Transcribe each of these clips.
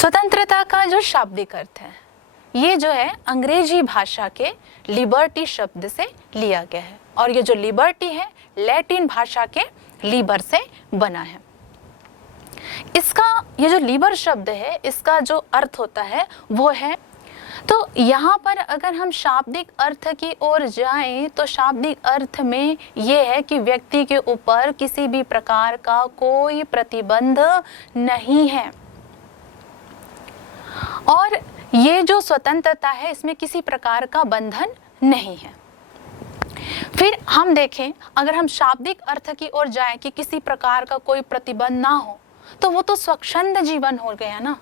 स्वतंत्रता का जो शाब्दिक अर्थ है, ये जो है अंग्रेजी भाषा के लिबर्टी शब्द से लिया गया है, और ये जो लिबर्टी है लैटिन भाषा के लीबर से बना है। इसका ये जो लीबर शब्द है, इसका जो अर्थ होता है वो है, तो यहाँ पर अगर हम शाब्दिक अर्थ की ओर जाएं तो शाब्दिक अर्थ में ये है कि व्यक्ति के ऊपर किसी भी प्रकार का कोई प्रतिबंध नहीं है, और ये जो स्वतंत्रता है इसमें किसी प्रकार का बंधन नहीं है। फिर हम देखें, अगर हम शाब्दिक अर्थ की ओर जाएं कि किसी प्रकार का कोई प्रतिबंध ना हो, तो वो तो स्वच्छंद जीवन हो गया ना।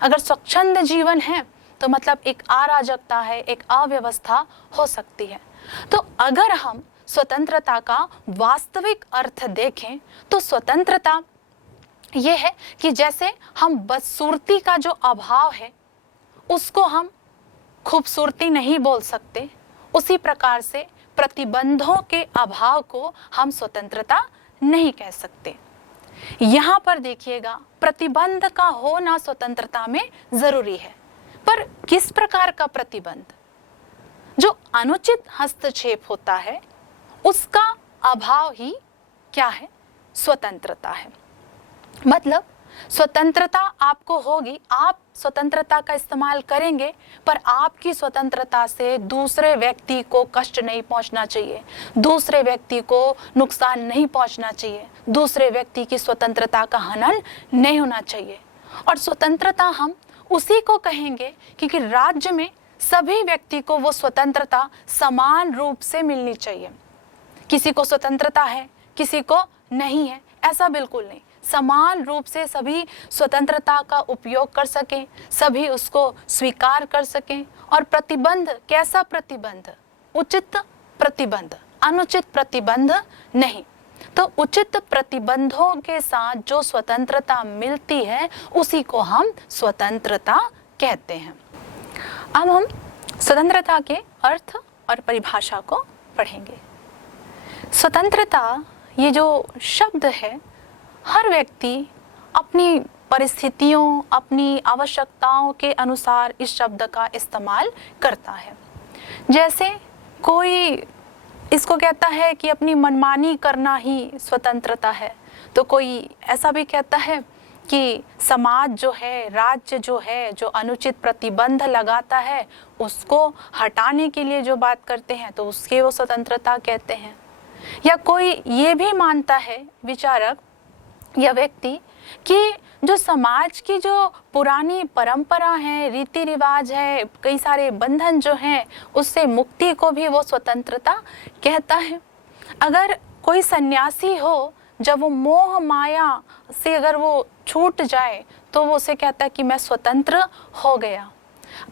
अगर स्वच्छंद जीवन है तो मतलब एक अराजकता है, एक अव्यवस्था हो सकती है। तो अगर हम स्वतंत्रता का वास्तविक अर्थ देखें तो स्वतंत्रता ये है कि जैसे हम बदसूरती का जो अभाव है उसको हम खूबसूरती नहीं बोल सकते, उसी प्रकार से प्रतिबंधों के अभाव को हम स्वतंत्रता नहीं कह सकते। यहाँ पर देखिएगा, प्रतिबंध का होना स्वतंत्रता में जरूरी है, पर किस प्रकार का प्रतिबंध? जो अनुचित हस्तक्षेप होता है उसका अभाव ही क्या है? स्वतंत्रता है। मतलब स्वतंत्रता आपको होगी, आप स्वतंत्रता का इस्तेमाल करेंगे, पर आपकी स्वतंत्रता से दूसरे व्यक्ति को कष्ट नहीं पहुंचना चाहिए, दूसरे व्यक्ति को नुकसान नहीं पहुंचना चाहिए, दूसरे व्यक्ति की स्वतंत्रता का हनन नहीं होना चाहिए। और स्वतंत्रता हम उसी को कहेंगे क्योंकि राज्य में सभी व्यक्ति को वो स्वतंत्रता समान रूप से मिलनी चाहिए। किसी को स्वतंत्रता है, किसी को नहीं है, ऐसा बिल्कुल नहीं। समान रूप से सभी स्वतंत्रता का उपयोग कर सकें, सभी उसको स्वीकार कर सकें। और प्रतिबंध, कैसा प्रतिबंध? उचित प्रतिबंध, अनुचित प्रतिबंध नहीं। तो उचित प्रतिबंधों के साथ जो स्वतंत्रता मिलती है उसी को हम स्वतंत्रता कहते हैं। अब हम स्वतंत्रता के अर्थ और परिभाषा को पढ़ेंगे। स्वतंत्रता ये जो शब्द है, हर व्यक्ति अपनी परिस्थितियों, अपनी आवश्यकताओं के अनुसार इस शब्द का इस्तेमाल करता है। जैसे कोई इसको कहता है कि अपनी मनमानी करना ही स्वतंत्रता है, तो कोई ऐसा भी कहता है कि समाज जो है, राज्य जो है, जो अनुचित प्रतिबंध लगाता है उसको हटाने के लिए जो बात करते हैं तो उसके वो स्वतंत्रता कहते हैं। या कोई ये भी मानता है, विचारक या व्यक्ति, कि जो समाज की जो पुरानी परंपरा है, रीति रिवाज है, कई सारे बंधन जो हैं, उससे मुक्ति को भी वो स्वतंत्रता कहता है। अगर कोई सन्यासी हो, जब वो मोह माया से अगर वो छूट जाए तो वो उसे कहता है कि मैं स्वतंत्र हो गया।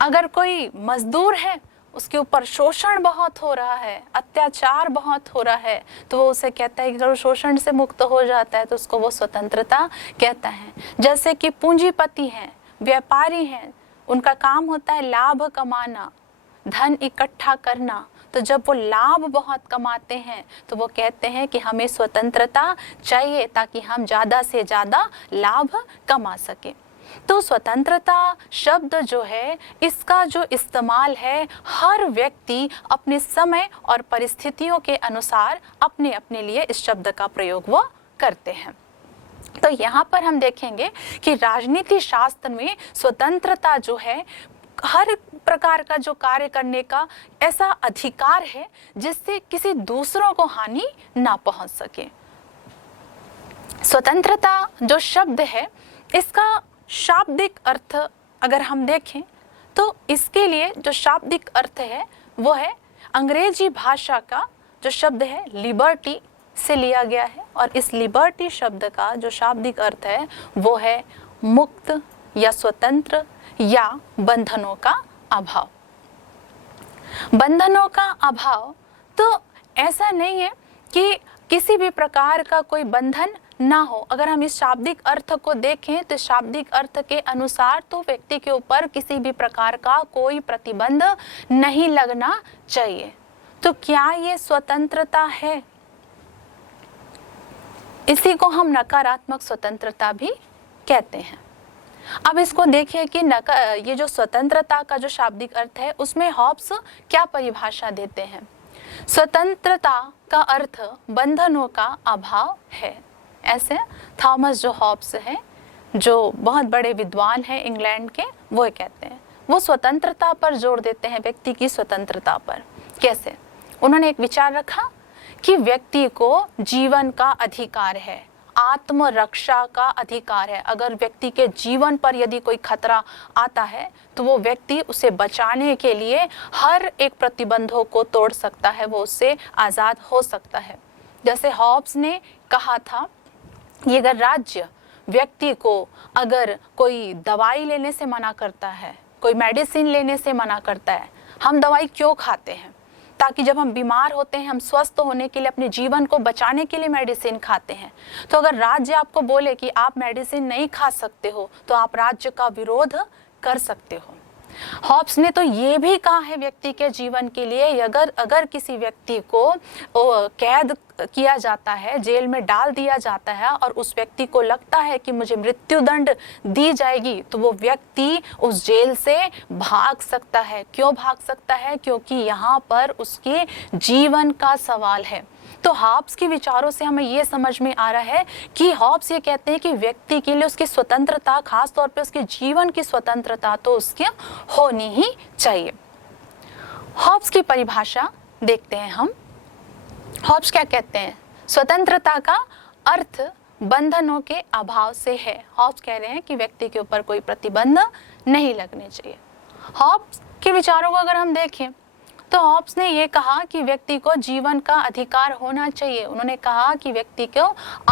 अगर कोई मजदूर है, उसके ऊपर शोषण बहुत हो रहा है, अत्याचार बहुत हो रहा है, तो वो उसे कहता है कि अगर शोषण से मुक्त हो जाता है तो उसको वो स्वतंत्रता कहता है। जैसे कि पूंजीपति हैं, व्यापारी हैं, उनका काम होता है लाभ कमाना, धन इकट्ठा करना, तो जब वो लाभ बहुत कमाते हैं तो वो कहते हैं कि हमें स्वतंत्रता चाहिए ताकि हम ज़्यादा से ज़्यादा लाभ कमा सकें। तो स्वतंत्रता शब्द जो है, इसका जो इस्तेमाल है, हर व्यक्ति अपने समय और परिस्थितियों के अनुसार अपने अपने लिए इस शब्द का प्रयोग वो करते हैं। तो यहाँ पर हम देखेंगे कि राजनीति शास्त्र में स्वतंत्रता जो है, हर प्रकार का जो कार्य करने का ऐसा अधिकार है जिससे किसी दूसरों को हानि ना पहुंच सके। स्वतंत्रता जो शब्द है, इसका शाब्दिक अर्थ अगर हम देखें तो इसके लिए जो शाब्दिक अर्थ है वो है अंग्रेजी भाषा का जो शब्द है लिबर्टी से लिया गया है, और इस लिबर्टी शब्द का जो शाब्दिक अर्थ है वो है मुक्त या स्वतंत्र या बंधनों का अभाव। बंधनों का अभाव तो ऐसा नहीं है कि किसी भी प्रकार का कोई बंधन ना हो। अगर हम इस शाब्दिक अर्थ को देखें तो शाब्दिक अर्थ के अनुसार तो व्यक्ति के ऊपर किसी भी प्रकार का कोई प्रतिबंध नहीं लगना चाहिए। तो क्या ये स्वतंत्रता है? इसी को हम नकारात्मक स्वतंत्रता भी कहते हैं। अब इसको देखिए कि ये जो स्वतंत्रता का जो शाब्दिक अर्थ है उसमें हॉब्स क्या परिभाषा देते हैं। स्वतंत्रता का अर्थ बंधनों का अभाव है। ऐसे थॉमस जो हॉब्स हैं, जो बहुत बड़े विद्वान हैं इंग्लैंड के, वो कहते हैं, वो स्वतंत्रता पर जोर देते हैं, व्यक्ति की स्वतंत्रता पर। कैसे? उन्होंने एक विचार रखा कि व्यक्ति को जीवन का अधिकार है, आत्मरक्षा का अधिकार है। अगर व्यक्ति के जीवन पर यदि कोई खतरा आता है तो वो व्यक्ति उसे बचाने के लिए हर एक प्रतिबंधों को तोड़ सकता है, वो उससे आज़ाद हो सकता है। जैसे हॉब्स ने कहा था, ये अगर राज्य व्यक्ति को अगर कोई दवाई लेने से मना करता है, कोई मेडिसिन लेने से मना करता है, हम दवाई क्यों खाते हैं? ताकि जब हम बीमार होते हैं, हम स्वस्थ होने के लिए, अपने जीवन को बचाने के लिए मेडिसिन खाते हैं। तो अगर राज्य आपको बोले कि आप मेडिसिन नहीं खा सकते हो, तो आप राज्य का विरोध कर सकते हो। हॉब्स ने तो ये भी कहा है व्यक्ति के जीवन के लिए, अगर किसी व्यक्ति को कैद किया जाता है, जेल में डाल दिया जाता है और उस व्यक्ति को लगता है कि मुझे मृत्यु दंड दी जाएगी, तो वो व्यक्ति उस जेल से भाग सकता है। क्यों भाग सकता है? क्योंकि यहाँ पर उसके जीवन का सवाल है। तो हॉब्स के विचारों से हमें ये समझ में आ रहा है कि हॉब्स ये कहते हैं कि व्यक्ति के लिए उसकी स्वतंत्रता, खास तौर पे उसके जीवन की स्वतंत्रता तो उसकी होनी ही चाहिए। हॉब्स की परिभाषा देखते हैं हम। हॉब्स क्या कहते हैं? स्वतंत्रता का अर्थ बंधनों के अभाव से है। हॉब्स कह रहे हैं कि व्यक्ति के ऊपर कोई प्रतिबंध नहीं लगने चाहिए। हॉब्स के विचारों को अगर हम देखें तो हॉब्स ने ये कहा कि व्यक्ति को जीवन का अधिकार होना चाहिए। उन्होंने कहा कि व्यक्ति को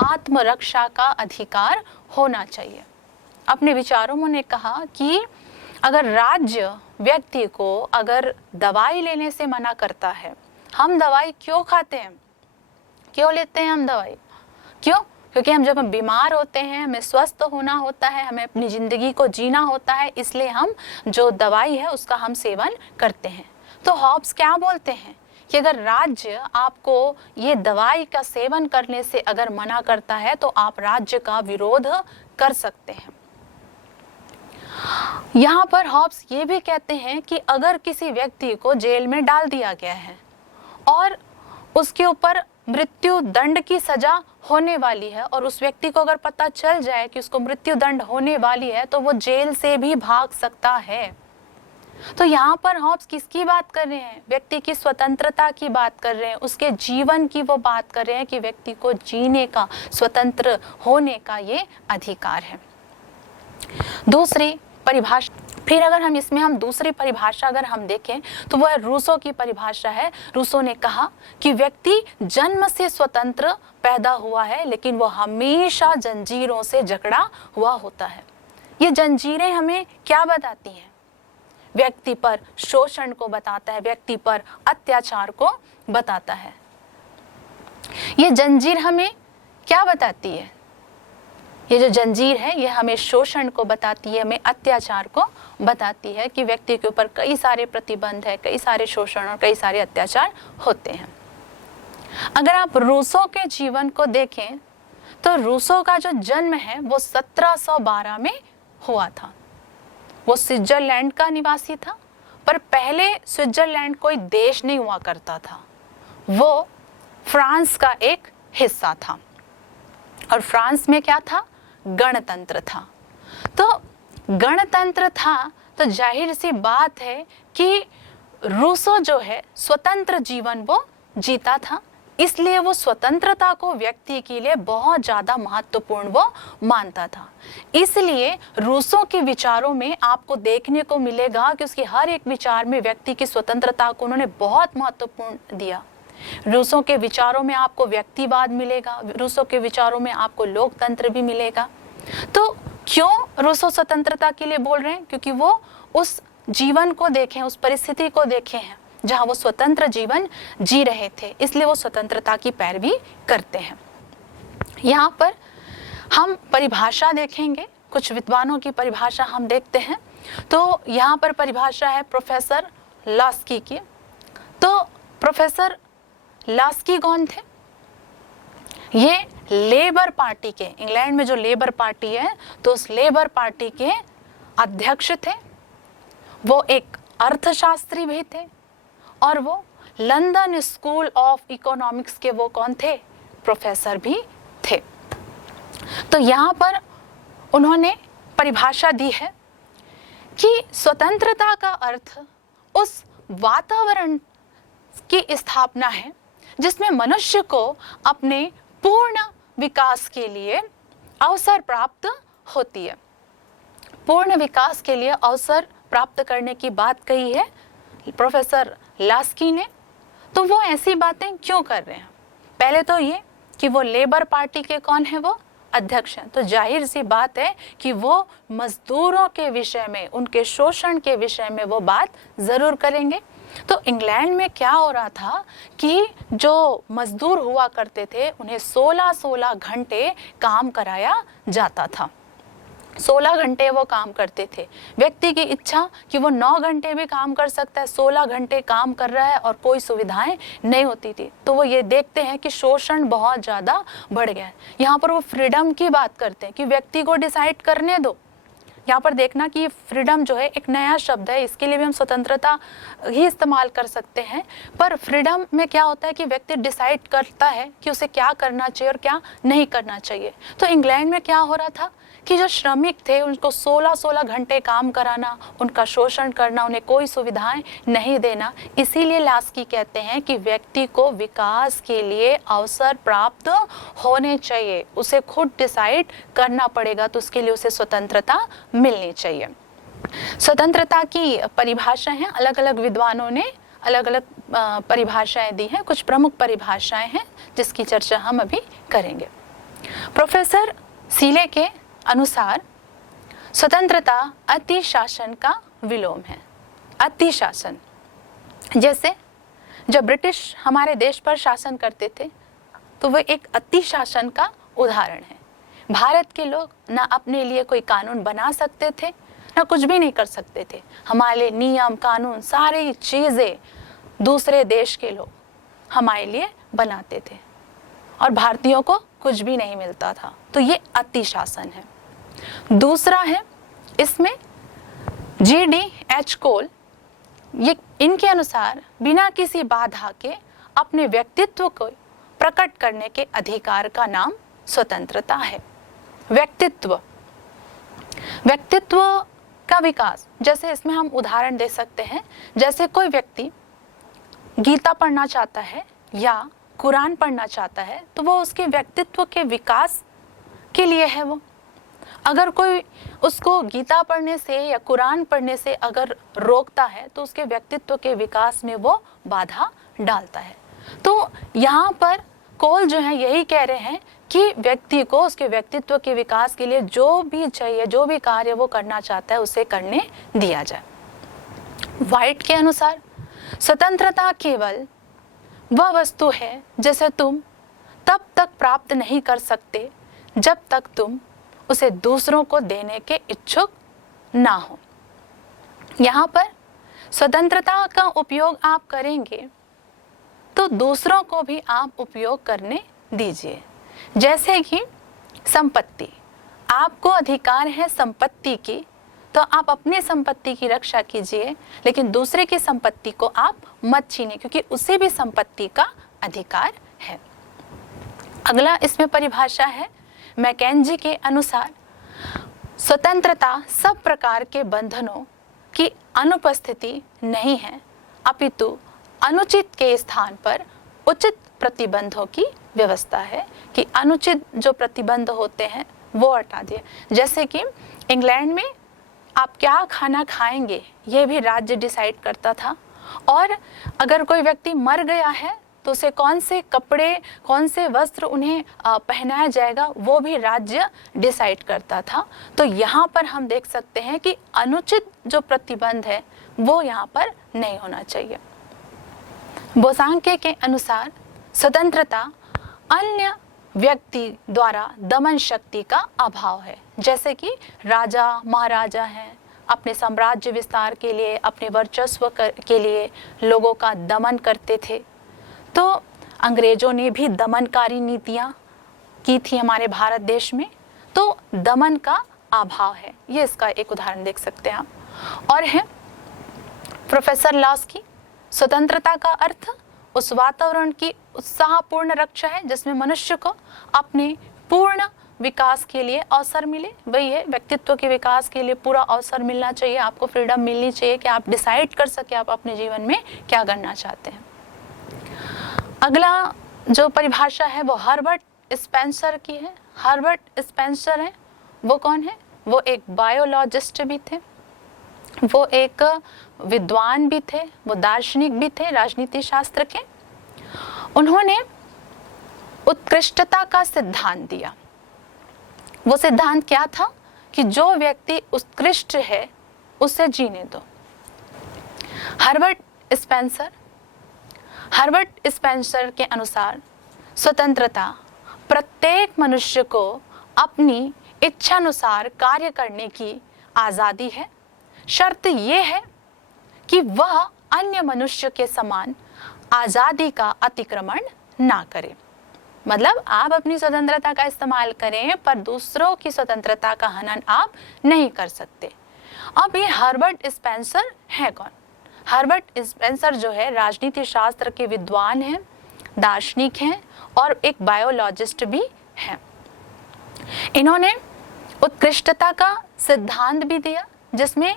आत्मरक्षा का अधिकार होना चाहिए। अपने विचारों में उन्होंने कहा कि अगर राज्य व्यक्ति को अगर दवाई लेने से मना करता है, हम दवाई क्यों खाते हैं, क्यों लेते हैं हम दवाई? क्यों? क्योंकि जब हम बीमार होते हैं, हमें स्वस्थ होना होता है, हमें अपनी जिंदगी को जीना होता है, इसलिए हम जो दवाई है उसका हम सेवन करते हैं। तो हॉब्स क्या बोलते हैं कि अगर राज्य आपको ये दवाई का सेवन करने से अगर मना करता है तो आप राज्य का विरोध कर सकते हैं। यहाँ पर हॉब्स ये भी कहते हैं कि अगर किसी व्यक्ति को जेल में डाल दिया गया है और उसके ऊपर मृत्यु दंड की सजा होने वाली है और उस व्यक्ति को अगर पता चल जाए कि उसको मृत्यु दंड होने वाली है तो वो जेल से भी भाग सकता है। तो यहाँ पर हॉब्स किसकी बात कर रहे हैं? व्यक्ति की स्वतंत्रता की बात कर रहे हैं, उसके जीवन की वो बात कर रहे हैं कि व्यक्ति को जीने का, स्वतंत्र होने का ये अधिकार है। दूसरी परिभाषा, फिर अगर हम इसमें दूसरी परिभाषा अगर हम देखें तो वो है रूसो की परिभाषा है। रूसो ने कहा कि व्यक्ति जन्म से स्वतंत्र पैदा हुआ है, लेकिन वो हमेशा जंजीरों से जकड़ा हुआ होता है। ये जंजीरें हमें क्या बताती हैं? व्यक्ति पर शोषण को बताता है, व्यक्ति पर अत्याचार को बताता है। ये जंजीर हमें क्या बताती है? ये जो जंजीर है ये हमें शोषण को बताती है, हमें अत्याचार को बताती है कि व्यक्ति के ऊपर कई सारे प्रतिबंध है, कई सारे शोषण और कई सारे अत्याचार होते हैं। अगर आप रूसो के जीवन को देखें तो रूसो का जो जन्म है वो 1712 में हुआ था। वो स्विट्जरलैंड का निवासी था, पर पहले स्विट्जरलैंड कोई देश नहीं हुआ करता था, वो फ्रांस का एक हिस्सा था। और फ्रांस में क्या था? गणतंत्र था। तो गणतंत्र था तो जाहिर सी बात है कि रूसो जो है स्वतंत्र जीवन वो जीता था, इसलिए वो स्वतंत्रता को व्यक्ति के लिए बहुत ज़्यादा महत्वपूर्ण वो मानता था। इसलिए रूसो के विचारों में आपको देखने को मिलेगा कि उसके हर एक विचार में व्यक्ति की स्वतंत्रता को उन्होंने बहुत महत्वपूर्ण दिया। रूसो के विचारों में आपको व्यक्तिवाद मिलेगा, रूसो के विचारों में आपको लोकतंत्र भी मिलेगा। तो क्यों रूसो स्वतंत्रता के लिए बोल रहे हैं? क्योंकि वो उस जीवन को देखे, उस परिस्थिति को देखे हैं जहां वो स्वतंत्र जीवन जी रहे थे, इसलिए वो स्वतंत्रता की पैरवी करते हैं। यहाँ पर हम परिभाषा देखेंगे, कुछ विद्वानों की परिभाषा हम देखते हैं। तो यहाँ पर परिभाषा है प्रोफेसर लास्की की। तो प्रोफेसर लास्की कौन थे? ये लेबर पार्टी के, इंग्लैंड में जो लेबर पार्टी है तो उस लेबर पार्टी के अध्यक्ष थे, वो एक अर्थशास्त्री भी थे, और वो लंदन स्कूल ऑफ इकोनॉमिक्स के वो कौन थे? प्रोफेसर भी थे। तो यहाँ पर उन्होंने परिभाषा दी है कि स्वतंत्रता का अर्थ उस वातावरण की स्थापना है जिसमें मनुष्य को अपने पूर्ण विकास के लिए अवसर प्राप्त होती है। पूर्ण विकास के लिए अवसर प्राप्त करने की बात कही है प्रोफेसर लास्की ने। तो वो ऐसी बातें क्यों कर रहे हैं? पहले तो ये कि वो लेबर पार्टी के कौन है? वो अध्यक्ष हैं। तो जाहिर सी बात है कि वो मजदूरों के विषय में, उनके शोषण के विषय में वो बात जरूर करेंगे। तो इंग्लैंड में क्या हो रहा था कि जो मजदूर हुआ करते थे उन्हें 16-16 घंटे काम कराया जाता था। 16 घंटे वो काम करते थे। व्यक्ति की इच्छा कि वो 9 घंटे भी काम कर सकता है, 16 घंटे काम कर रहा है और कोई सुविधाएं नहीं होती थी। तो वो ये देखते हैं कि शोषण बहुत ज़्यादा बढ़ गया है। यहाँ पर वो फ्रीडम की बात करते हैं कि व्यक्ति को डिसाइड करने दो। यहाँ पर देखना कि फ्रीडम जो है एक नया शब्द है, इसके लिए भी हम स्वतंत्रता ही इस्तेमाल कर सकते हैं। पर फ्रीडम में क्या होता है कि व्यक्ति डिसाइड करता है कि उसे क्या करना चाहिए और क्या नहीं करना चाहिए। तो इंग्लैंड में क्या हो रहा था कि जो श्रमिक थे उनको 16-16 घंटे काम कराना, उनका शोषण करना, उन्हें कोई सुविधाएं नहीं देना। इसीलिए लास्की कहते हैं कि व्यक्ति को विकास के लिए अवसर प्राप्त होने चाहिए, उसे खुद डिसाइड करना पड़ेगा, तो उसके लिए उसे स्वतंत्रता मिलनी चाहिए। स्वतंत्रता की परिभाषा है, अलग अलग विद्वानों ने अलग अलग परिभाषाएं दी हैं। कुछ प्रमुख परिभाषाएं हैं जिसकी चर्चा हम अभी करेंगे। प्रोफेसर सीले के अनुसार स्वतंत्रता अति शासन का विलोम है। अति शासन, जैसे जब ब्रिटिश हमारे देश पर शासन करते थे तो वह एक अति शासन का उदाहरण है। भारत के लोग ना अपने लिए कोई कानून बना सकते थे, ना कुछ भी नहीं कर सकते थे। हमारे नियम कानून सारी चीज़ें दूसरे देश के लोग हमारे लिए बनाते थे और भारतीयों को कुछ भी नहीं मिलता था। तो ये अति शासन है। दूसरा है, इसमें G.D.H. कोल, ये इनके अनुसार बिना किसी बाधा के अपने व्यक्तित्व को प्रकट करने के अधिकार का नाम स्वतंत्रता है। व्यक्तित्व का विकास, जैसे इसमें हम उदाहरण दे सकते हैं, जैसे कोई व्यक्ति गीता पढ़ना चाहता है या कुरान पढ़ना चाहता है तो वो उसके व्यक्तित्व के विकास के लिए है। वो अगर कोई उसको गीता पढ़ने से या कुरान पढ़ने से अगर रोकता है तो उसके व्यक्तित्व के विकास में वो बाधा डालता है। तो यहाँ पर कोल जो है यही कह रहे हैं कि व्यक्ति को उसके व्यक्तित्व के विकास के लिए जो भी चाहिए, जो भी कार्य वो करना चाहता है उसे करने दिया जाए। व्हाइट के अनुसार स्वतंत्रता केवल वह वस्तु है जिसे तुम तब तक प्राप्त नहीं कर सकते जब तक तुम उसे दूसरों को देने के इच्छुक ना हो। यहाँ पर स्वतंत्रता का उपयोग आप करेंगे तो दूसरों को भी आप उपयोग करने दीजिए। जैसे कि संपत्ति, आपको अधिकार है संपत्ति की, तो आप अपनी संपत्ति की रक्षा कीजिए, लेकिन दूसरे की संपत्ति को आप मत छीनिए, क्योंकि उसे भी संपत्ति का अधिकार है। अगला इसमें परिभाषा है मैकेंजी के अनुसार, स्वतंत्रता सब प्रकार के बंधनों की अनुपस्थिति नहीं है, अपितु अनुचित के स्थान पर उचित प्रतिबंधों की व्यवस्था है, कि अनुचित जो प्रतिबंध होते हैं वो हटा दिए। जैसे कि इंग्लैंड में आप क्या खाना खाएंगे ये भी राज्य डिसाइड करता था, और अगर कोई व्यक्ति मर गया है तो उसे कौन से कपड़े, कौन से वस्त्र उन्हें पहनाया जाएगा वो भी राज्य डिसाइड करता था। तो यहाँ पर हम देख सकते हैं कि अनुचित जो प्रतिबंध है वो यहाँ पर नहीं होना चाहिए। बोसांके के अनुसार स्वतंत्रता अन्य व्यक्ति द्वारा दमन शक्ति का अभाव है। जैसे कि राजा महाराजा हैं, अपने साम्राज्य विस्तार के लिए, अपने वर्चस्व के लिए लोगों का दमन करते थे। तो अंग्रेजों ने भी दमनकारी नीतियाँ की थी हमारे भारत देश में, तो दमन का अभाव है। ये इसका एक उदाहरण देख सकते हैं आप। और है प्रोफेसर लॉस की, स्वतंत्रता का अर्थ उस वातावरण की उत्साहपूर्ण रक्षा है जिसमें मनुष्य को अपने पूर्ण विकास के लिए अवसर मिले। वही है, व्यक्तित्व के विकास के लिए पूरा अवसर मिलना चाहिए, आपको फ्रीडम मिलनी चाहिए कि आप डिसाइड कर सके आप अपने जीवन में क्या करना चाहते हैं। अगला जो परिभाषा है वो हर्बर्ट स्पेंसर की है। हर्बर्ट स्पेंसर है, वो कौन है? वो एक बायोलॉजिस्ट भी थे, वो एक विद्वान भी थे, वो दार्शनिक भी थे राजनीति शास्त्र के। उन्होंने उत्कृष्टता का सिद्धांत दिया। वो सिद्धांत क्या था कि जो व्यक्ति उत्कृष्ट है उसे जीने दो। हर्बर्ट स्पेंसर के अनुसार स्वतंत्रता प्रत्येक मनुष्य को अपनी इच्छानुसार कार्य करने की आज़ादी है। शर्त यह है कि वह अन्य मनुष्य के समान आज़ादी का अतिक्रमण ना करे। मतलब आप अपनी स्वतंत्रता का इस्तेमाल करें पर दूसरों की स्वतंत्रता का हनन आप नहीं कर सकते। अब ये हर्बर्ट स्पेंसर है कौन? हर्बर्ट स्पेंसर जो है राजनीति शास्त्र के विद्वान हैं, दार्शनिक हैं और एक बायोलॉजिस्ट भी हैं। इन्होंने उत्कृष्टता का सिद्धांत भी दिया जिसमें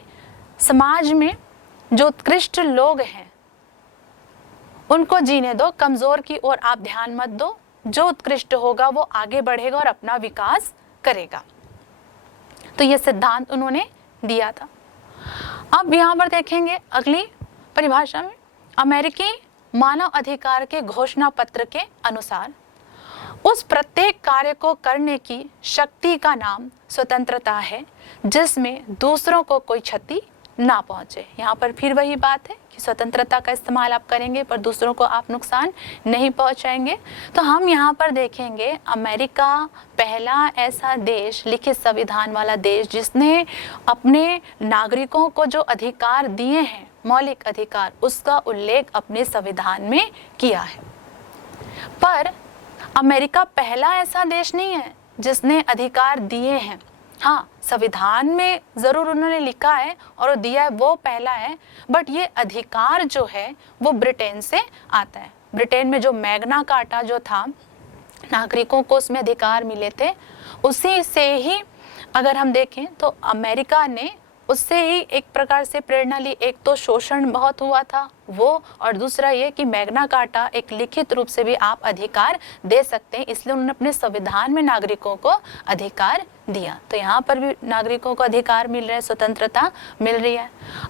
समाज में जो उत्कृष्ट लोग हैं उनको जीने दो, कमजोर की ओर आप ध्यान मत दो। जो उत्कृष्ट होगा वो आगे बढ़ेगा और अपना विकास करेगा। तो ये सिद्धांत उन्होंने दिया था। अब यहाँ पर देखेंगे अगली परिभाषा में, अमेरिकी मानव अधिकार के घोषणा पत्र के अनुसार उस प्रत्येक कार्य को करने की शक्ति का नाम स्वतंत्रता है जिसमें दूसरों को कोई क्षति ना पहुंचे। यहाँ पर फिर वही बात है कि स्वतंत्रता का इस्तेमाल आप करेंगे पर दूसरों को आप नुकसान नहीं पहुंचाएंगे। तो हम यहाँ पर देखेंगे अमेरिका पहला ऐसा देश, लिखित संविधान वाला देश, जिसने अपने नागरिकों को जो अधिकार दिए हैं, मौलिक अधिकार, उसका उल्लेख अपने संविधान में किया है। पर अमेरिका पहला ऐसा देश नहीं है जिसने अधिकार दिए हैं। हाँ, संविधान में जरूर उन्होंने लिखा है और दिया है, वो पहला है। बट ये अधिकार जो है वो ब्रिटेन से आता है। ब्रिटेन में जो मैग्ना कार्टा जो था, नागरिकों को उसमें अधिकार मिले थे, उसी से ही अगर हम देखें तो अमेरिका ने उससे ही एक प्रकार से प्रेरणा ली। एक तो शोषण बहुत हुआ था वो, और दूसरा ये कि मैग्ना कार्टा एक लिखित रूप से भी आप अधिकार दे सकते हैं, इसलिए उन्होंने अपने संविधान में नागरिकों को अधिकार दिया। तो यहाँ पर भी नागरिकों को अधिकार मिल रहा है, स्वतंत्रता मिल रही है।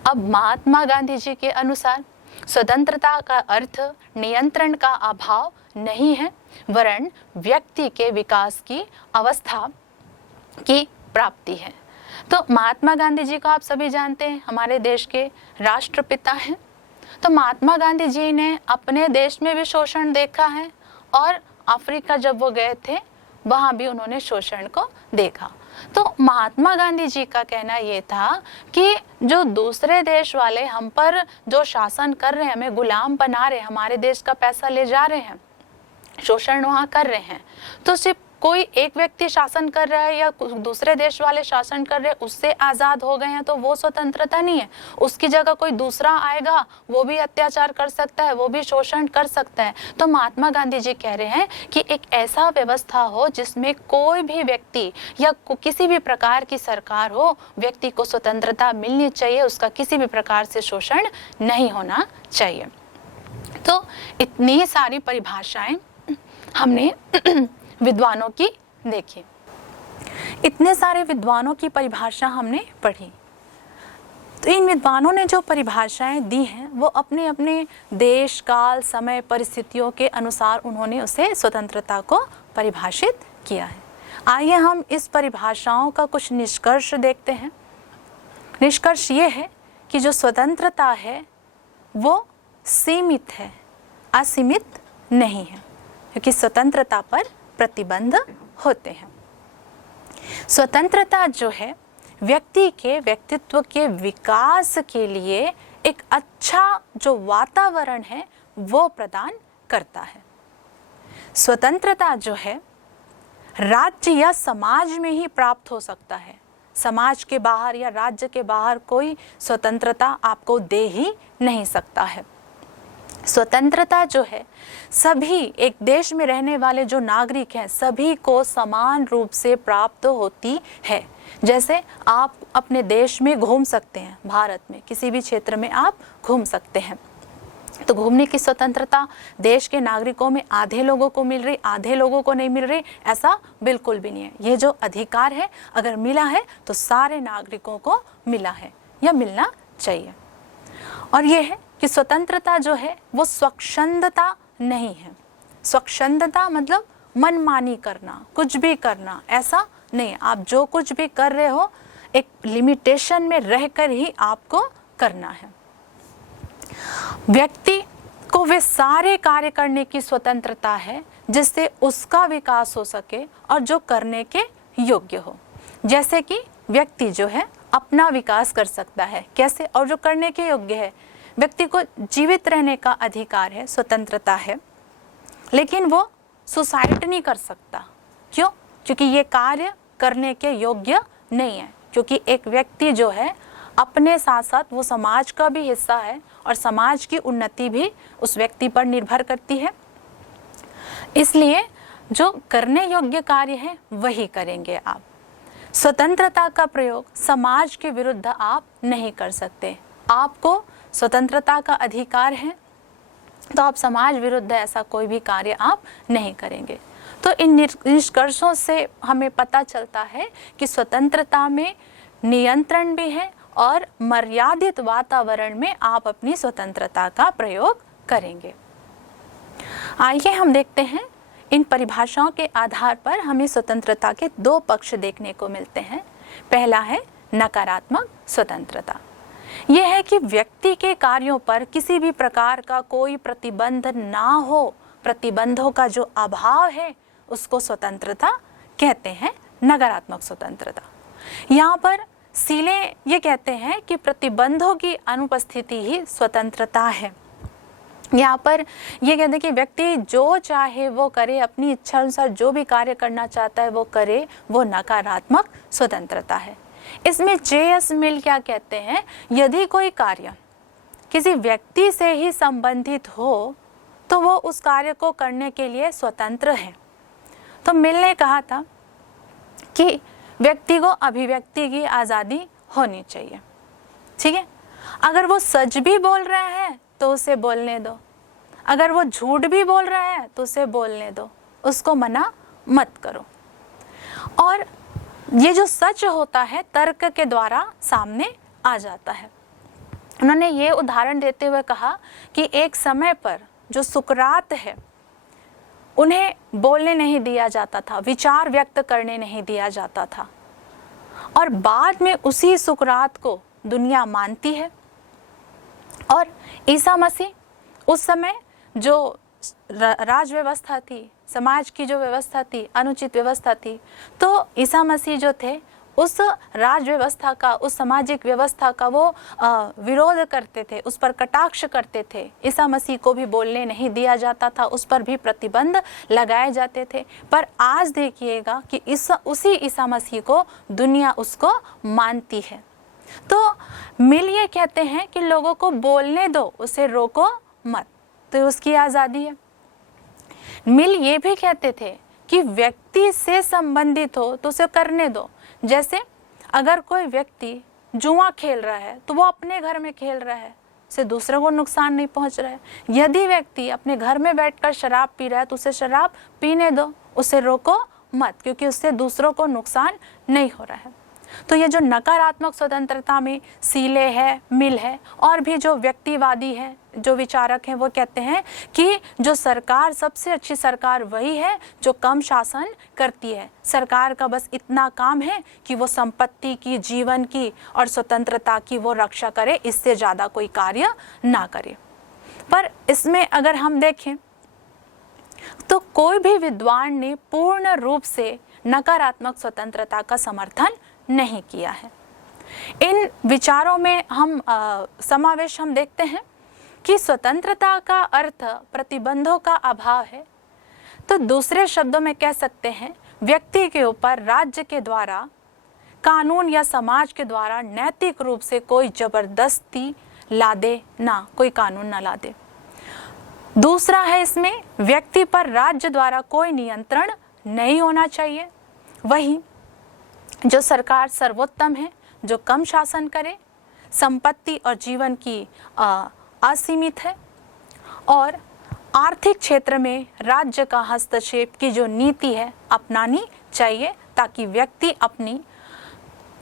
अब महात्मा गांधी जी के अनुसार स्वतंत्रता का अर्थ नियंत्रण का अभाव नहीं है, वरन व्यक्ति के विकास की अवस्था की प्राप्ति है। तो महात्मा गांधी जी को आप सभी जानते हैं, हमारे देश के राष्ट्रपिता हैं। तो महात्मा गांधी जी ने अपने देश में भी शोषण देखा है और अफ्रीका जब वो गए थे वहाँ भी उन्होंने शोषण को देखा। तो महात्मा गांधी जी का कहना ये था कि जो दूसरे देश वाले हम पर जो शासन कर रहे हैं, हमें गुलाम बना रहे हैं, हमारे देश का पैसा ले जा रहे हैं, शोषण वहाँ कर रहे हैं, तो सिर्फ कोई एक व्यक्ति शासन कर रहा है या दूसरे देश वाले शासन कर रहे हैं उससे आज़ाद हो गए हैं तो वो स्वतंत्रता नहीं है। उसकी जगह कोई दूसरा आएगा, वो भी अत्याचार कर सकता है, वो भी शोषण कर सकता है। तो महात्मा गांधी जी कह रहे हैं कि एक ऐसा व्यवस्था हो जिसमें कोई भी व्यक्ति या किसी भी प्रकार की सरकार हो, व्यक्ति को स्वतंत्रता मिलनी चाहिए, उसका किसी भी प्रकार से शोषण नहीं होना चाहिए। तो इतनी सारी परिभाषाएं हमने विद्वानों की देखी, इतने सारे विद्वानों की परिभाषा हमने पढ़ी। तो इन विद्वानों ने जो परिभाषाएं दी हैं वो अपने अपने देश, काल, समय, परिस्थितियों के अनुसार उन्होंने उसे स्वतंत्रता को परिभाषित किया है। आइए हम इस परिभाषाओं का कुछ निष्कर्ष देखते हैं। निष्कर्ष ये है कि जो स्वतंत्रता है वो सीमित है, असीमित नहीं है, क्योंकि स्वतंत्रता पर प्रतिबंध होते हैं। स्वतंत्रता जो है व्यक्ति के व्यक्तित्व के विकास के लिए एक अच्छा जो वातावरण है वो प्रदान करता है। स्वतंत्रता जो है राज्य या समाज में ही प्राप्त हो सकता है, समाज के बाहर या राज्य के बाहर कोई स्वतंत्रता आपको दे ही नहीं सकता है। स्वतंत्रता जो है सभी एक देश में रहने वाले जो नागरिक हैं सभी को समान रूप से प्राप्त होती है। जैसे आप अपने देश में घूम सकते हैं, भारत में किसी भी क्षेत्र में आप घूम सकते हैं, तो घूमने की स्वतंत्रता देश के नागरिकों में आधे लोगों को मिल रही, आधे लोगों को नहीं मिल रही, ऐसा बिल्कुल भी नहीं है। ये जो अधिकार है अगर मिला है तो सारे नागरिकों को मिला है या मिलना चाहिए। और ये है कि स्वतंत्रता जो है वो स्वच्छंदता नहीं है। स्वच्छंदता मतलब मनमानी करना, कुछ भी करना, ऐसा नहीं। आप जो कुछ भी कर रहे हो एक लिमिटेशन में रहकर ही आपको करना है। व्यक्ति को वे सारे कार्य करने की स्वतंत्रता है जिससे उसका विकास हो सके और जो करने के योग्य हो। जैसे कि व्यक्ति जो है अपना विकास कर सकता है, कैसे, और जो करने के योग्य है। व्यक्ति को जीवित रहने का अधिकार है, स्वतंत्रता है, लेकिन वो सुसाइड नहीं कर सकता। क्यों? क्योंकि ये कार्य करने के योग्य नहीं है। क्योंकि एक व्यक्ति जो है अपने साथ साथ वो समाज का भी हिस्सा है और समाज की उन्नति भी उस व्यक्ति पर निर्भर करती है। इसलिए जो करने योग्य कार्य है वही करेंगे आप। स्वतंत्रता का प्रयोग समाज के विरुद्ध आप नहीं कर सकते। आपको स्वतंत्रता का अधिकार है तो आप समाज विरुद्ध ऐसा कोई भी कार्य आप नहीं करेंगे। तो इन निष्कर्षों से हमें पता चलता है कि स्वतंत्रता में नियंत्रण भी है और मर्यादित वातावरण में आप अपनी स्वतंत्रता का प्रयोग करेंगे। आइए हम देखते हैं इन परिभाषाओं के आधार पर हमें स्वतंत्रता के दो पक्ष देखने को मिलते हैं। पहला है नकारात्मक स्वतंत्रता। यह है कि व्यक्ति के कार्यों पर किसी भी प्रकार का कोई प्रतिबंध ना हो, प्रतिबंधों का जो अभाव है उसको स्वतंत्रता कहते हैं, नकारात्मक स्वतंत्रता। यहाँ पर सीले ये कहते हैं कि प्रतिबंधों की अनुपस्थिति ही स्वतंत्रता है। यहाँ पर ये कहते हैं कि व्यक्ति जो चाहे वो करे, अपनी इच्छा अनुसार जो भी कार्य करना चाहता है वो करे, वो नकारात्मक स्वतंत्रता है। इसमें J.S. मिल क्या कहते हैं, यदि कोई कार्य किसी व्यक्ति से ही संबंधित हो तो वो उस कार्य को करने के लिए स्वतंत्र है। तो मिल ने कहा था कि व्यक्ति को अभिव्यक्ति की आज़ादी होनी चाहिए। ठीक है, अगर वो सच भी बोल रहा है तो उसे बोलने दो, अगर वो झूठ भी बोल रहा है तो उसे बोलने दो, उसको मना मत करो। और ये जो सच होता है तर्क के द्वारा सामने आ जाता है। उन्होंने ये उदाहरण देते हुए कहा कि एक समय पर जो सुकरात है उन्हें बोलने नहीं दिया जाता था, विचार व्यक्त करने नहीं दिया जाता था, और बाद में उसी सुकरात को दुनिया मानती है। और ईसा मसीह उस समय जो राज व्यवस्था थी, समाज की जो व्यवस्था थी, अनुचित व्यवस्था थी, तो ईसा मसीह जो थे उस राज व्यवस्था का, उस सामाजिक व्यवस्था का वो विरोध करते थे, उस पर कटाक्ष करते थे। ईसा मसीह को भी बोलने नहीं दिया जाता था, उस पर भी प्रतिबंध लगाए जाते थे। पर आज देखिएगा कि उसी ईसा मसीह को दुनिया उसको मानती है। तो मिल ये कहते हैं कि लोगों को बोलने दो, उसे रोको मत, तो उसकी आज़ादी है। मिल ये भी कहते थे कि व्यक्ति से संबंधित हो तो उसे करने दो। जैसे अगर कोई व्यक्ति जुआ खेल रहा है तो वो अपने घर में खेल रहा है, उसे दूसरों को नुकसान नहीं पहुंच रहा है। यदि व्यक्ति अपने घर में बैठकर शराब पी रहा है तो उसे शराब पीने दो, उसे रोको मत, क्योंकि उससे दूसरों को नुकसान नहीं हो रहा है। तो ये जो नकारात्मक स्वतंत्रता में सीले है, मिल है, और भी जो व्यक्तिवादी है, जो विचारक हैं, वो कहते हैं कि जो सरकार, सबसे अच्छी सरकार वही है जो कम शासन करती है। सरकार का बस इतना काम है कि वो संपत्ति की, जीवन की और स्वतंत्रता की वो रक्षा करे, इससे ज़्यादा कोई कार्य ना करे। पर इसमें अगर हम देखें तो कोई भी विद्वान ने पूर्ण रूप से नकारात्मक स्वतंत्रता का समर्थन नहीं किया है। इन विचारों में हम समावेश हम देखते हैं कि स्वतंत्रता का अर्थ प्रतिबंधों का अभाव है। तो दूसरे शब्दों में कह सकते हैं व्यक्ति के ऊपर राज्य के द्वारा कानून या समाज के द्वारा नैतिक रूप से कोई जबरदस्ती लादे ना, कोई कानून ना लादे। दूसरा है इसमें व्यक्ति पर राज्य द्वारा कोई नियंत्रण नहीं होना चाहिए। वही जो सरकार सर्वोत्तम है, जो कम शासन करे, संपत्ति और जीवन की असीमित है, और आर्थिक क्षेत्र में राज्य का हस्तक्षेप की जो नीति है अपनानी चाहिए, ताकि व्यक्ति अपनी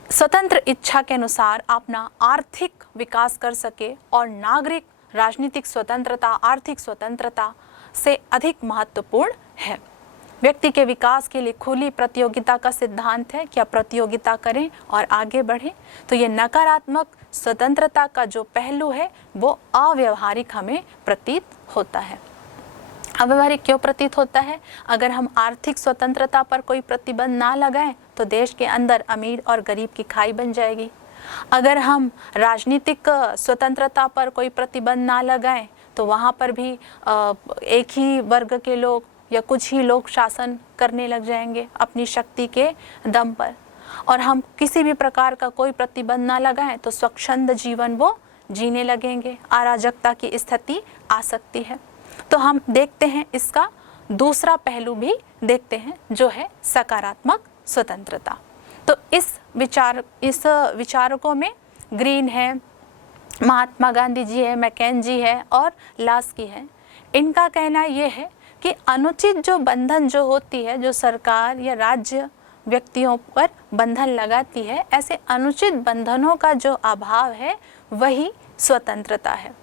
स्वतंत्र इच्छा के अनुसार अपना आर्थिक विकास कर सके और नागरिक राजनीतिक स्वतंत्रता आर्थिक स्वतंत्रता से अधिक महत्वपूर्ण है। व्यक्ति के विकास के लिए खुली प्रतियोगिता का सिद्धांत है, क्या प्रतियोगिता करें और आगे बढ़ें। तो ये नकारात्मक स्वतंत्रता का जो पहलू है वो अव्यवहारिक हमें प्रतीत होता है। अव्यवहारिक क्यों प्रतीत होता है? अगर हम आर्थिक स्वतंत्रता पर कोई प्रतिबंध ना लगाएं तो देश के अंदर अमीर और गरीब की खाई बन जाएगी। अगर हम राजनीतिक स्वतंत्रता पर कोई प्रतिबंध ना लगाएं तो वहाँ पर भी एक ही वर्ग के लोग या कुछ ही लोग शासन करने लग जाएंगे अपनी शक्ति के दम पर। और हम किसी भी प्रकार का कोई प्रतिबंध ना लगाएं तो स्वच्छंद जीवन वो जीने लगेंगे, अराजकता की स्थिति आ सकती है। तो हम देखते हैं इसका दूसरा पहलू भी देखते हैं जो है सकारात्मक स्वतंत्रता। तो इस विचारकों में ग्रीन है, महात्मा गांधी जी है, मैकेंजी है और लास्की है। इनका कहना यह है कि अनुचित जो बंधन जो होती है, जो सरकार या राज्य व्यक्तियों पर बंधन लगाती है, ऐसे अनुचित बंधनों का जो अभाव है वही स्वतंत्रता है।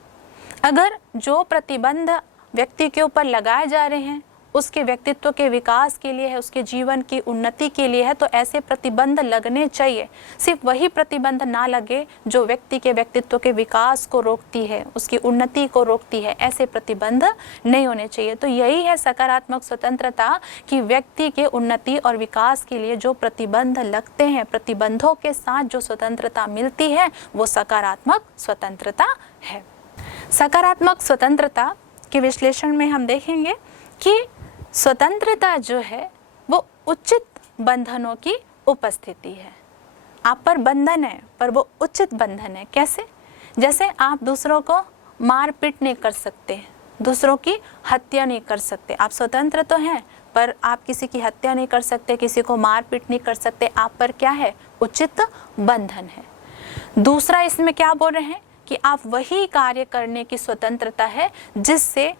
अगर जो प्रतिबंध व्यक्ति के ऊपर लगाए जा रहे हैं उसके व्यक्तित्व के विकास के लिए है, उसके जीवन की उन्नति के लिए है, तो ऐसे प्रतिबंध लगने चाहिए। सिर्फ वही प्रतिबंध ना लगे जो व्यक्ति के व्यक्तित्व के विकास को रोकती है, उसकी उन्नति को रोकती है, ऐसे प्रतिबंध नहीं होने चाहिए। तो यही है सकारात्मक स्वतंत्रता कि व्यक्ति के उन्नति और विकास के लिए जो प्रतिबंध लगते हैं, प्रतिबंधों के साथ जो स्वतंत्रता मिलती है वो सकारात्मक स्वतंत्रता है। सकारात्मक स्वतंत्रता के विश्लेषण में हम देखेंगे कि स्वतंत्रता जो है वो उचित बंधनों की उपस्थिति है। आप पर बंधन है पर वो उचित बंधन है। कैसे? जैसे आप दूसरों को मारपीट नहीं कर सकते, दूसरों की हत्या नहीं कर सकते। आप स्वतंत्र तो हैं पर आप किसी की हत्या नहीं कर सकते, किसी को मारपीट नहीं कर सकते। आप पर क्या है? उचित बंधन है। दूसरा इसमें क्या बोल रहे हैं कि आप वही कार्य करने की स्वतंत्रता है जिससे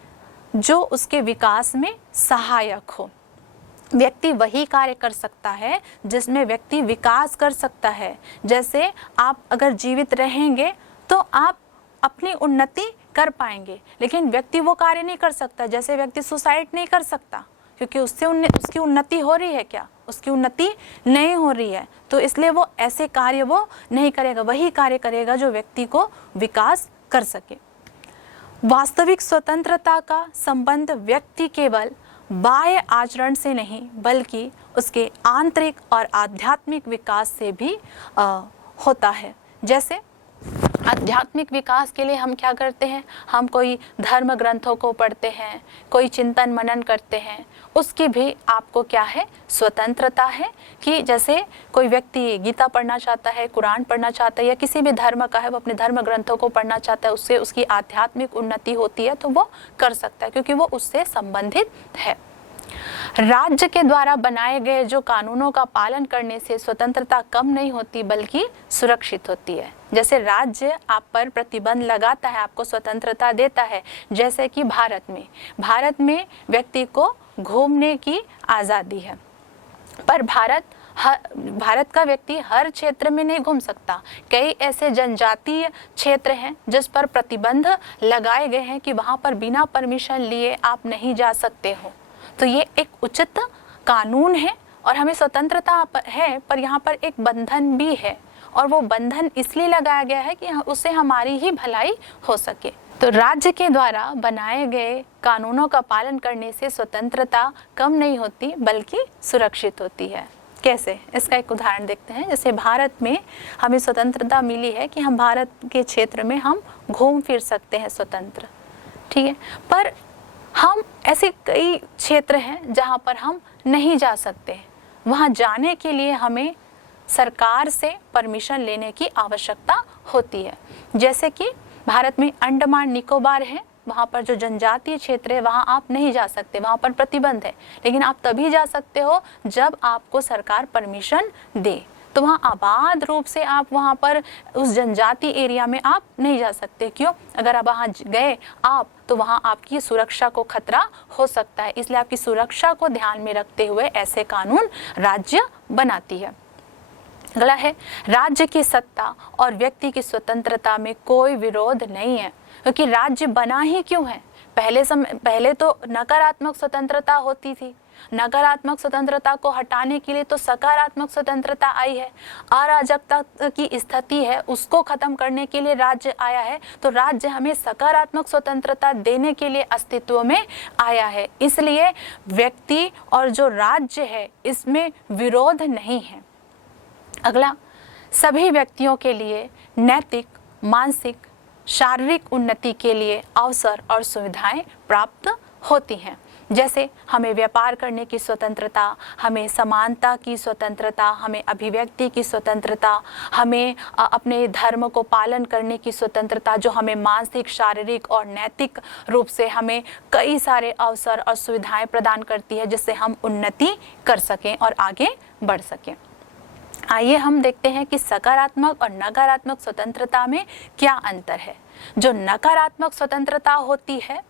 जो उसके विकास में सहायक हो। व्यक्ति वही कार्य कर सकता है जिसमें व्यक्ति विकास कर सकता है। जैसे आप अगर जीवित रहेंगे तो आप अपनी उन्नति कर पाएंगे, लेकिन व्यक्ति वो कार्य नहीं कर सकता। जैसे व्यक्ति सुसाइड नहीं कर सकता क्योंकि उससे उसकी उन्नति हो रही है क्या? उसकी उन्नति नहीं हो रही है, तो इसलिए वो ऐसे कार्य वो नहीं करेगा। वही कार्य करेगा जो व्यक्ति को विकास कर सके। वास्तविक स्वतंत्रता का संबंध व्यक्ति केवल बाह्य आचरण से नहीं बल्कि उसके आंतरिक और आध्यात्मिक विकास से भी होता है। जैसे आध्यात्मिक विकास के लिए हम क्या करते हैं? हम कोई धर्म ग्रंथों को पढ़ते हैं, कोई चिंतन मनन करते हैं, उसकी भी आपको क्या है? स्वतंत्रता है। कि जैसे कोई व्यक्ति गीता पढ़ना चाहता है, कुरान पढ़ना चाहता है या किसी भी धर्म का है, वो अपने धर्म ग्रंथों को पढ़ना चाहता है, उससे उसकी आध्यात्मिक उन्नति होती है तो वो कर सकता है क्योंकि वो उससे संबंधित है। राज्य के द्वारा बनाए गए जो कानूनों का पालन करने से स्वतंत्रता कम नहीं होती बल्कि सुरक्षित होती है। जैसे राज्य आप पर प्रतिबंध लगाता है, आपको स्वतंत्रता देता है। जैसे कि भारत में व्यक्ति को घूमने की आज़ादी है, पर भारत का व्यक्ति हर क्षेत्र में नहीं घूम सकता। कई ऐसे जनजातीय क्षेत्र हैं जिस पर प्रतिबंध लगाए गए हैं कि वहाँ पर बिना परमिशन लिए आप नहीं जा सकते हो। तो ये एक उचित कानून है और हमें स्वतंत्रता है, पर यहाँ पर एक बंधन भी है और वो बंधन इसलिए लगाया गया है कि उससे हमारी ही भलाई हो सके। तो राज्य के द्वारा बनाए गए कानूनों का पालन करने से स्वतंत्रता कम नहीं होती बल्कि सुरक्षित होती है। कैसे? इसका एक उदाहरण देखते हैं। जैसे भारत में हमें स्वतंत्रता मिली है कि हम भारत के क्षेत्र में हम घूम फिर सकते हैं स्वतंत्र, ठीक है, पर हम ऐसे कई क्षेत्र हैं जहाँ पर हम नहीं जा सकते। वहाँ जाने के लिए हमें सरकार से परमिशन लेने की आवश्यकता होती है। जैसे कि भारत में अंडमान निकोबार है, वहाँ पर जो जनजातीय क्षेत्र है वहाँ आप नहीं जा सकते, वहाँ पर प्रतिबंध है, लेकिन आप तभी जा सकते हो जब आपको सरकार परमिशन दे। तो वहाँ आबाद रूप से आप वहाँ पर उस जनजातीय एरिया में आप नहीं जा सकते। क्यों? अगर आप वहाँ गए आप तो वहाँ आपकी सुरक्षा को खतरा हो सकता है, इसलिए आपकी सुरक्षा को ध्यान में रखते हुए ऐसे कानून राज्य बनाती है। अगला है, राज्य की सत्ता और व्यक्ति की स्वतंत्रता में कोई विरोध नहीं है, क्योंकि राज्य बना ही क्यों है? पहले तो नकारात्मक स्वतंत्रता होती थी, नकारात्मक स्वतंत्रता को हटाने के लिए तो सकारात्मक स्वतंत्रता आई है। अराजकता की स्थिति है उसको खत्म करने के लिए राज्य आया है, तो राज्य हमें सकारात्मक स्वतंत्रता देने के लिए अस्तित्व में आया है। इसलिए व्यक्ति और जो राज्य है इसमें विरोध नहीं है। अगला, सभी व्यक्तियों के लिए नैतिक, मानसिक, शारीरिक उन्नति के लिए अवसर और सुविधाएं प्राप्त होती हैं। जैसे हमें व्यापार करने की स्वतंत्रता, हमें समानता की स्वतंत्रता, हमें अभिव्यक्ति की स्वतंत्रता, हमें अपने धर्म को पालन करने की स्वतंत्रता, जो हमें मानसिक, शारीरिक और नैतिक रूप से हमें कई सारे अवसर और सुविधाएं प्रदान करती है, जिससे हम उन्नति कर सकें और आगे बढ़ सकें। आइए हम देखते हैं कि सकारात्मक और नकारात्मक स्वतंत्रता में क्या अंतर है। जो नकारात्मक स्वतंत्रता होती है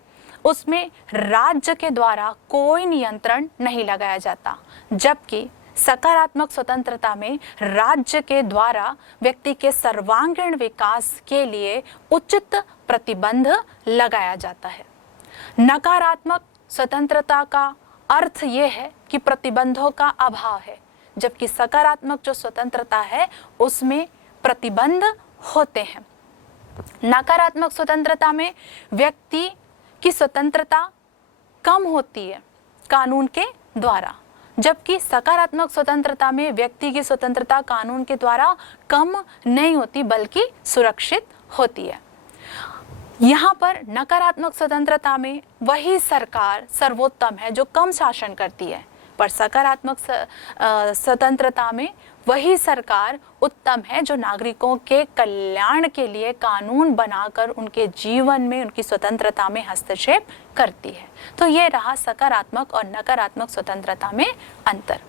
उसमें राज्य के द्वारा कोई नियंत्रण नहीं लगाया जाता, जबकि सकारात्मक स्वतंत्रता में राज्य के द्वारा व्यक्ति के सर्वांगीण विकास के लिए उचित प्रतिबंध लगाया जाता है। नकारात्मक स्वतंत्रता का अर्थ ये है कि प्रतिबंधों का अभाव है, जबकि सकारात्मक जो स्वतंत्रता है उसमें प्रतिबंध होते हैं। नकारात्मक स्वतंत्रता में व्यक्ति की स्वतंत्रता कम होती है कानून के द्वारा, जबकि सकारात्मक स्वतंत्रता में व्यक्ति की स्वतंत्रता कानून के द्वारा कम नहीं होती बल्कि सुरक्षित होती है। यहाँ पर नकारात्मक स्वतंत्रता में वही सरकार सर्वोत्तम है जो कम शासन करती है, पर सकारात्मक स्वतंत्रता में वही सरकार उत्तम है जो नागरिकों के कल्याण के लिए कानून बनाकर उनके जीवन में, उनकी स्वतंत्रता में हस्तक्षेप करती है। तो ये रहा सकारात्मक और नकारात्मक स्वतंत्रता में अंतर।